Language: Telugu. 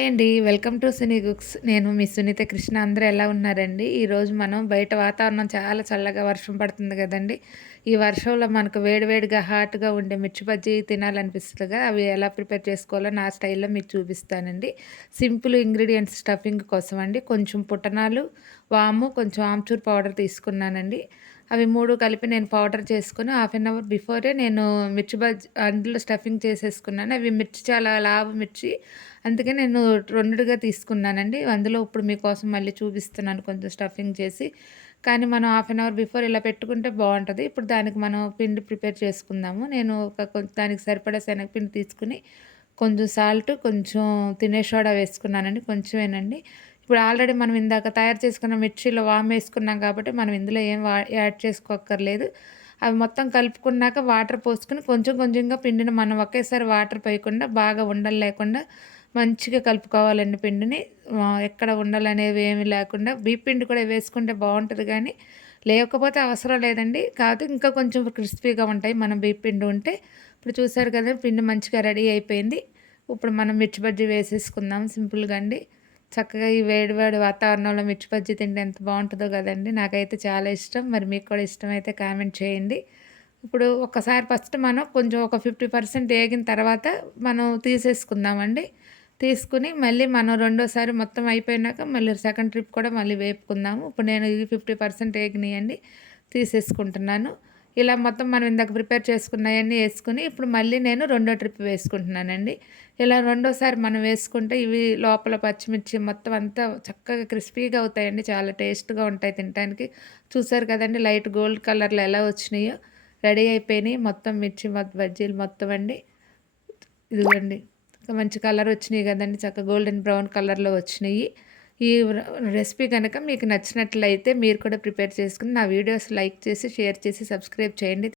హాయ్ అండి. Welcome to cine cooks. నేను మీ సునీత కృష్ణ. అందరూ ఎలా ఉన్నారండి? ఈరోజు మనం బయట వాతావరణం చాలా చల్లగా వర్షం పడుతుంది గదండీ! ఈ వర్షంలో మనకు వేడివేడిగా హాట్‌గా ఉండే మిర్చి బజ్జీ తినాలనిపిస్తదిగా. అవి ఎలా ప్రిపేర్ చేసుకోవాలో నా స్టైల్‌లో మీకు చూపిస్తానండి. సింపుల్ ఇంగ్రీడియెంట్స్ స్టఫింగ్ కోసం అండి. కొంచెం పుట్నాలు, వాము, కొంచెం ఆమ్చూర్ పౌడర్ తీసుకున్నానండి. అవి 3 కలిపి నేను పౌడర్ చేసుకొని హాఫ్ అన్ అవర్ బిఫోరే నేను మిర్చి అందులో స్టఫింగ్ చేసేసుకున్నాను. అవి మిర్చి చాలా లావు మిర్చి. అందుకే నేను రెండుగా తీసుకున్నానండి. అందులో ఇప్పుడు మీకోసం మళ్ళీ చూపిస్తున్నాను కొంచెం స్టఫింగ్ చేసి. కానీ మనం హాఫ్ అన్ అవర్ బిఫోర్ ఇలా పెట్టుకుంటే బావుంటది. ఇప్పుడు దానికి మనం పిండి ప్రిపేర్ చేసుకుందాము. నేను దానికి సరిపడా శనగపిండి తీసుకొని, కొంచెం సాల్ట్, కొంచెం తినే సోడా వేసుకున్నానండి. కొంచెమేనండి. ఇప్పుడు ఆల్రెడీ మనం ఇందాక తయారు చేసుకున్న మిర్చిలో వామేసుకున్నాం కాబట్టి, మనం ఇందులో ఏం యాడ్ చేసుకోక్కర్లేదు. అవి మొత్తం కలుపుకున్నాక వాటర్ పోసుకొని కొంచెం కొంచెంగా పిండిని మనం ఒకేసారి వాటర్ పోయకుండా బాగా ఉండలు లేకుండా మంచిగా కలుపుకోవాలండి పిండిని. ఎక్కడ ఉండలనేవి ఏమి లేకుండా బియ్య పిండి కూడా వేసుకుంటే బావుంటది గానీ, లేకపోతే అవసరం లేదండి. కాకపోతే ఇంకా కొంచెం క్రిస్పీగా ఉంటాయి మనం బియ్య పిండి ఉంటే. ఇప్పుడు చూసారు కదా! పిండి మంచిగా రెడీ అయిపోయింది. ఇప్పుడు మనం మిర్చి బజ్జీ వేసేసుకుందాం సింపుల్‌గా అండి. చక్కగా ఈ వేడి వేడి వాతావరణంలో మిర్చి బజ్జీ తింటే ఎంత బావుంటదో గదండీ! నాకైతే చాలా ఇష్టం. మరి మీకు కూడా ఇష్టమైతే కామెంట్ చేయండి. ఇప్పుడు ఒక్కసారి ఫస్ట్ మనం కొంచెం ఒక 50% ఏగిన తర్వాత మనం తీసేసుకుందామండి. తీసుకొని మళ్ళీ మనం రెండోసారి మొత్తం అయిపోయినాక మళ్ళీ సెకండ్ ట్రిప్ కూడా మళ్ళీ వేపుకుందాము. ఇప్పుడు నేను ఇది 50% ఏగినియండి. తీసేసుకుంటున్నాను. ఇలా మొత్తం మనం ఇందాక ప్రిపేర్ చేసుకున్నయన్నీ యేసుకొని ఇప్పుడు మళ్ళీ నేను రెండో ట్రిప్ వేసుకుంటున్నానండి. ఇలా రెండోసారి మనం వేసుకుంటే ఇవి లోపల పచ్చిమిర్చి మొత్తం అంతా చక్కగా క్రిస్పీగా అవుతాయండి. చాలా టేస్ట్‌గా ఉంటాయి తినటానికి. చూసారు కదండీ లైట్ గోల్డ్ కలర్‌లో ఎలా వచ్చినాయో. రెడీ అయిపోయినాయి మొత్తం మిర్చి బజ్జీలు మొత్తం అండి. ఇదిగోండి. మంచి కలర్ వచ్చినాయి గదండీ! చక్కగా గోల్డెన్ బ్రౌన్ కలర్‌లో వచ్చినాయి. ఈ రెసిపీ గనక మీకు నచ్చినట్లయితే మీరు కూడా ప్రిపేర్ చేసుకొని నా వీడియోస్ లైక్ చేసి, షేర్ చేసి, సబ్స్క్రైబ్ చేయండి.